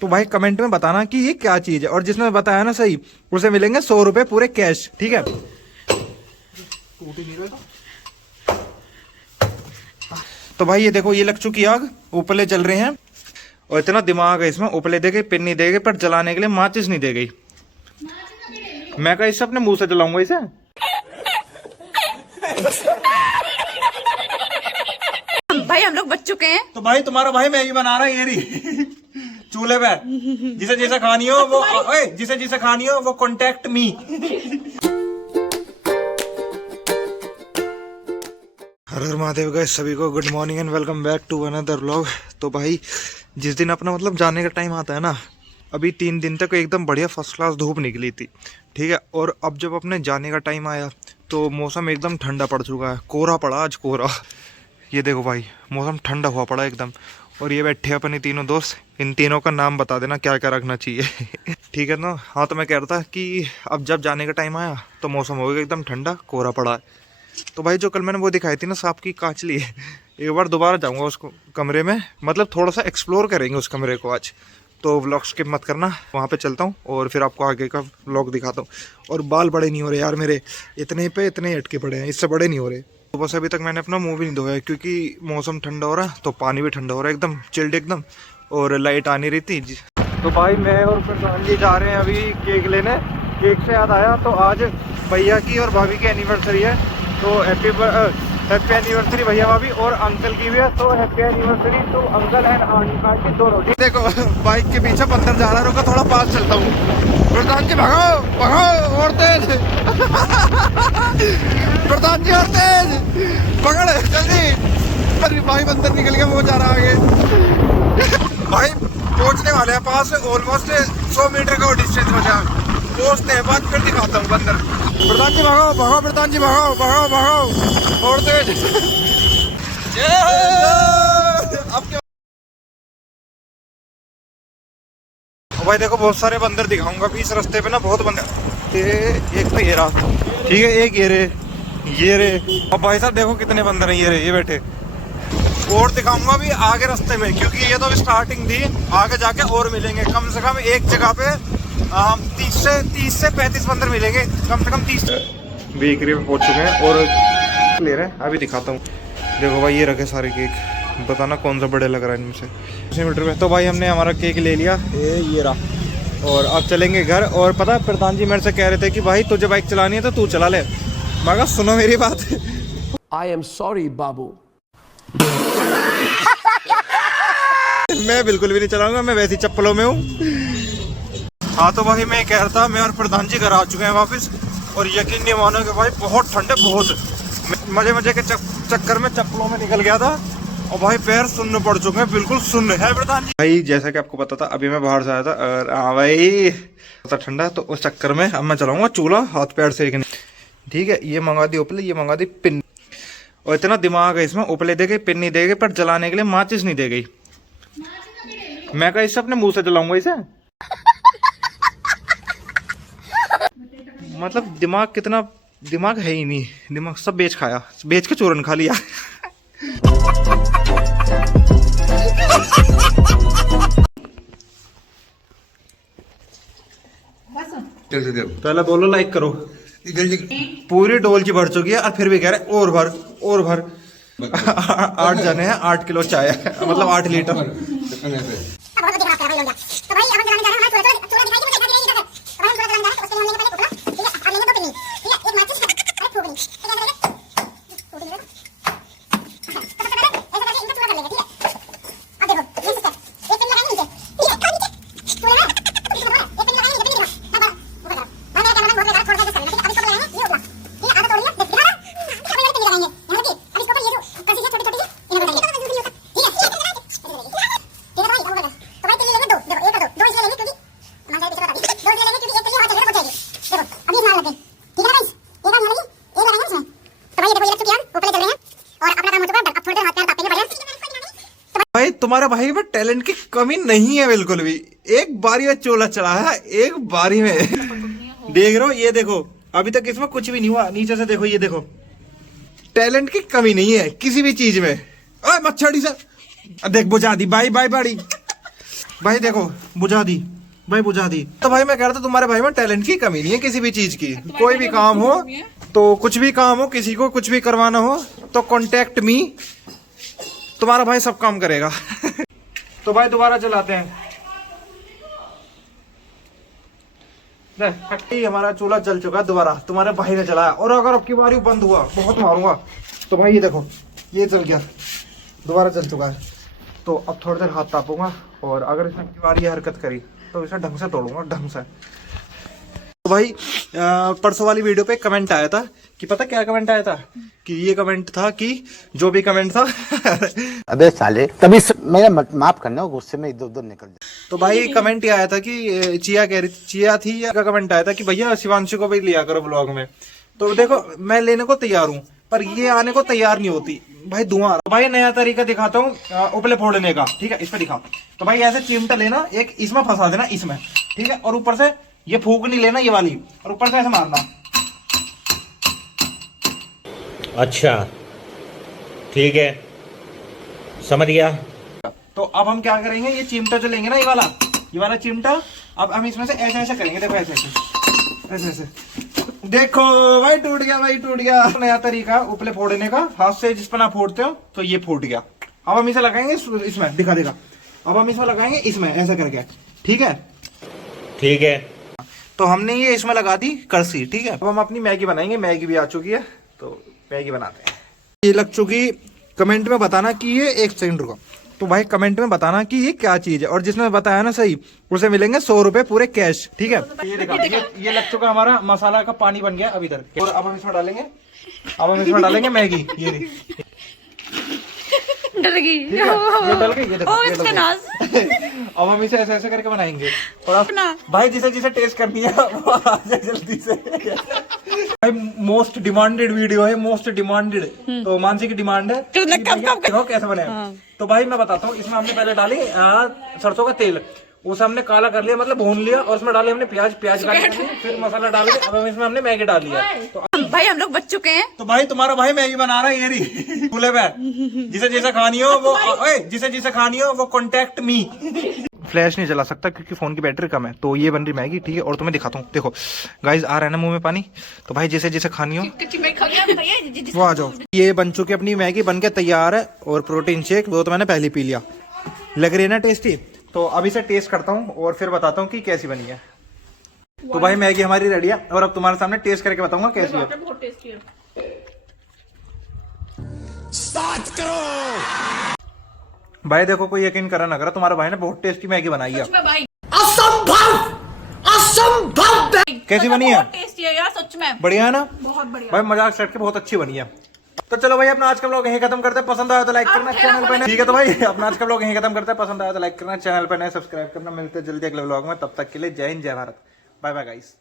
तो भाई कमेंट में बताना कि ये क्या चीज है, और जिसने बताया ना सही उसे मिलेंगे 100 रुपए पूरे कैश। ठीक है। तो भाई ये देखो, ये लग चुकी आग, उपले जल रहे हैं, और इतना दिमाग है इसमें, उपले दे गई, पिन नहीं दे गई, पर जलाने के लिए माचिस नहीं दे गई। मैं कहा इससे अपने मुंह से जलाऊंगा इसे। भाई हम लोग बच चुके हैं। तो भाई तुम्हारा भाई मैगी बना रहा है ये रही चूल्हे पे। जिसे जिसे खानी हो वो, जिसे जिसे खानी हो वो कॉन्टेक्ट मी। हर हर महादेव गाइस, सभी को good morning and welcome back to another vlog. तो भाई जिस दिन अपना मतलब जाने का टाइम आता है ना, अभी 3 दिन तक एकदम बढ़िया फर्स्ट क्लास धूप निकली थी, ठीक है। और अब जब अपने जाने का टाइम आया तो मौसम एकदम ठंडा पड़ चुका है, कोहरा पड़ा आज, कोहरा। ये देखो भाई, मौसम ठंडा हुआ पड़ा एकदम। और ये बैठे अपने तीनों दोस्त, इन तीनों का नाम बता देना क्या क्या रखना चाहिए ठीक है ना। हाँ, तो मैं कह रहा था कि अब जब जाने का टाइम आया तो मौसम हो गया एकदम ठंडा, कोहरा पड़ा है। तो भाई जो कल मैंने वो दिखाई थी ना सांप की कांचली, एक बार दोबारा जाऊंगा उस कमरे में, मतलब थोड़ा सा एक्सप्लोर करेंगे उस कमरे को आज। तो व्लॉग स्किप मत करना, वहाँ पे चलता हूँ और फिर आपको आगे का व्लॉग दिखाता हूँ। और बाल बड़े नहीं हो रहे यार मेरे, इतने पे इतने अटके पड़े हैं, इससे बड़े नहीं हो रहे। तो बस अभी तक मैंने अपना मुंह भी नहीं धोया क्योंकि मौसम ठंडा हो रहा है, तो पानी भी ठंडा हो रहा है, एकदम चिल्ड एकदम। और लाइट आ नहीं रही थी। तो भाई मैं और प्रशांत जी जा रहे हैं अभी केक लेने। केक से याद आया, तो आज भैया की और भाभी की एनिवर्सरी है, तो हैप्पी एनिवर्सरी भैया भाभी, और अंकल की भी है, तो happy anniversary to uncle and aunty दोनों। देखो बाइक के पीछे बंदर जा रहा है, रुको थोड़ा पास चलता हूँ। प्रधान जी भगाओ भगाओ और तेज प्रधान जी और तेज पकड़ जल्दी। अरे भाई बंदर निकल गया, वो जा रहा है आगे। भाई पहुंचने वाले हैं पास, ऑलमोस्ट 100 मीटर का डिस्टेंस बचा, पहुंचने के बाद फिर दिखाता हूँ बंदर। प्रधान जी भगाओ भगाओ, प्रधान जी भगाओ भगाओ भगाओ और तेज। अब क्या भाई, देखो बहुत सारे बंदर दिखाऊंगा अभी इस रास्ते पे ना, बहुत बंदर। एक तो ये रहा, ठीक है, एक ये रे। अब भाई साहब देखो कितने बंदर हैं, ये बैठे। और दिखाऊंगा अभी आगे रास्ते में, क्योंकि ये तो स्टार्टिंग थी, आगे जाके और मिलेंगे कम से कम एक जगह पे 30 से 35 बंदर मिलेंगे, कम से कम 30। बेकरी पे पहुंच चुके हैं और ले रहे हैं, अभी दिखाता हूँ। देखो भाई ये रखे सारे केक, बताना कौन सा बड़े लग रहा है इनमें से। 100 मीटर में तो भाई हमने हमारा केक ले लिया, ये रहा। और अब चलेंगे घर। और पता है प्रधान जी मेरे से कह रहे थे कि भाई तुझे बाइक चलानी है तो तू चला ले। मैं कहा सुनो मेरी बात, आई एम सॉरी बाबू मैं बिल्कुल भी नहीं चलाऊंगा, मैं वैसी चप्पलों में हूँ। हाँ तो भाई मैं कह रहा था, मैं और प्रधान जी घर आ चुके हैं वापस, और यकीन नहीं मानोगे भाई बहुत ठंडे, बहुत मजे के चक्कर में चप्पलों में निकल गया था, और भाई पैर सुन्न पड़ चुके हैं, बिल्कुल सुन्न है प्रधान जी। भाई जैसा कि आपको पता था, अभी मैं बाहर से आया था, और हाँ भाई ठंडा, तो उस चक्कर में अब मैं चलाऊंगा चूल्हा हाथ पैर सेकने। ठीक है, ये मंगा दी उपले, ये मंगा दी पिन, और इतना दिमाग है इसमें, उपले दे गई, पिन नहीं दे गई, पर जलाने के लिए माचिस नहीं दे गई। मैं कहा इससे अपने मुंह से जलाऊंगा इसे। मतलब दिमाग कितना, दिमाग है ही नहीं, दिमाग सब बेच खाया, बेच के चूरन खा लिया। पहले बोलो लाइक करो। पूरी डोल की भर चुकी है और फिर भी कह रहे और भर और भर। 8 जने हैं, 8 किलो चाय मतलब 8 लीटर। भाई तुम्हारे भाई में टैलेंट की कमी नहीं है बिल्कुल भी, एक बारी में चोला चढ़ाया, एक बारी में। देख रहे हो, ये देखो अभी तक इसमें कुछ भी नहीं हुआ, नीचे से देखो, ये देखो टैलेंट की कमी नहीं है किसी भी चीज में। ओए मच्छरडी से देख बुझा दी, बाई बाई बाड़ी। भाई देखो बुझा दी, भाई बुझा दी। तो भाई मैं कह रहा था तुम्हारे भाई में टैलेंट की कमी नहीं है किसी भी चीज की। कोई भी काम हो तो कुछ भी काम हो, किसी को कुछ भी करवाना हो तो कॉन्टेक्ट मी, तुम्हारा भाई सब काम करेगा। तो भाई दोबारा चलाते हैं। हमारा चूल्हा जल चुका है दोबारा, तुम्हारे भाई ने चलाया। और अगर अब की बारी बंद हुआ बहुत मारूंगा। तो भाई ये देखो ये जल गया, दोबारा जल चुका है। तो अब थोड़ी देर हाथ तापूंगा और अगर इसने की बार ये हरकत करी तो इसे ढंग से तोड़ूंगा, ढंग से। तो भाई परसों वाली वीडियो पे कमेंट आया था कि पता क्या कमेंट आया था कि ये कमेंट था कि जो भी कमेंट था अबे साले तभी मेरा माफ करना, गुस्से में इधर उधर निकल जाए। तो भाई कमेंट ये आया था कि चिया कह रही, चिया थी या का कमेंट आया था कि भैया शिवांशु को भी लिया करो ब्लॉग में। तो देखो मैं लेने को तैयार हूँ पर ये आने को तैयार नहीं होती भाई, धुआं। तो भाई नया तरीका दिखाता हूँ उपले फोड़ने का, ठीक है? इस पे दिखा। तो भाई ऐसे चिमटा लेना, एक इसमें फंसा देना इसमें, ठीक है? और ऊपर से ये फूक नहीं लेना ये वाली, और ऊपर से ऐसे मारना। अच्छा ठीक है, समझ गया। तो अब हम क्या करेंगे, ये चिमटा जो लेंगे ना ये वाला चिमटा, अब हम इसमें से ऐसे ऐसे करेंगे। देखो ऐसे ऐसे ऐसे ऐसे, देखो भाई टूट गया, भाई टूट गया। नया तरीका उपले फोड़ने का, हाथ से जिस पर आप फोड़ते हो तो ये फूट गया। अब हम इसे लगाएंगे इसमें, दिखा देगा। अब हम इसमें लगाएंगे इसमें ऐसे करके, ठीक है? ठीक है। तो हमने ये इसमें लगा दी कर्सी, ठीक है? अब हम अपनी मैगी बनाएंगे। मैगी भी आ चुकी है तो मैगी बनाते हैं। ये लग चुकी, कमेंट में बताना कि ये, एक सेकंड रुको। तो भाई कमेंट में बताना कि ये क्या चीज है, और जिसने बताया ना सही उसे मिलेंगे 100 रुपए पूरे कैश, ठीक है? ये देखा, ये लग चुका हमारा मसाला का पानी बन गया अभी तक। और अब हम इसमें डालेंगे मैगी। ये देखिए डर गई। ये डल गई, ये देखो, ओ ये इसके डल गई। नाज। अब हम इसे ऐसे ऐसे करके बनाएंगे। और अब भाई जिसे जिसे टेस्ट करनी है वो आ जाए जल्दी से। भाई मोस्ट डिमांडेड वीडियो है, मोस्ट डिमांडेड। तो मानसी की डिमांड है कि भैया देखो कैसे बने। तो भाई मैं बताता हूँ, इसमें हमने पहले डाली सरसों का तेल, उसे हमने काला कर लिया, मतलब भून लिया, और उसमें डाले हमने प्याज काट ली, फिर मसाला डाल के अब इसमें हमने मैगी डाल लिया। तो भाई हम लोग बच चुके हैं। तो भाई तुम्हारा भाई मैगी बना रहा है ये रही खुले पे। जिसे जिसे खानी हो वो जिसे जिसे खानी हो वो कॉन्टेक्ट मी। फ्लैश नहीं चला सकता क्योंकि फोन की बैटरी कम है। तो ये बन रही मैगी, ठीक है? और तुम्हें दिखाता हूँ, देखो गाइस आ रहा है ना मुंह में पानी। तो भाई जिसे जिसे खानी हो वो आ जाओ। ये बन चुकी अपनी मैगी, बन के तैयार है। और प्रोटीन शेक वो तो मैंने पहले पी लिया। लग रही है ना टेस्टी? तो अभी से टेस्ट करता हूँ और फिर बताता हूँ कि कैसी बनी है। तो भाई मैगी हमारी रेडी है और अब तुम्हारे सामने टेस्ट करके बताऊंगा कैसी है। बहुत टेस्टी है। भाई देखो कोई यकीन करा ना करा, तुम्हारे भाई ने बहुत टेस्टी मैगी बनाई है। भाई कैसी बनी है? बहुत टेस्टी है यार, सच में बढ़िया है ना? बहुत बढ़िया। भाई मजाक सेट के बहुत अच्छी बनी है। तो चलो भाई अपना आज का ब्लॉग यहीं खत्म करते हैं। पसंद आया तो लाइक करना, चैनल पे नए, ठीक है? तो भाई अपना आज का ब्लॉग यहीं खत्म करते हैं। पसंद आया तो लाइक करना, चैनल पे नए सब्सक्राइब करना। मिलते हैं जल्दी अगले ब्लॉग में, तब तक के लिए जय हिंद जय भारत, बाय बाय गाइस।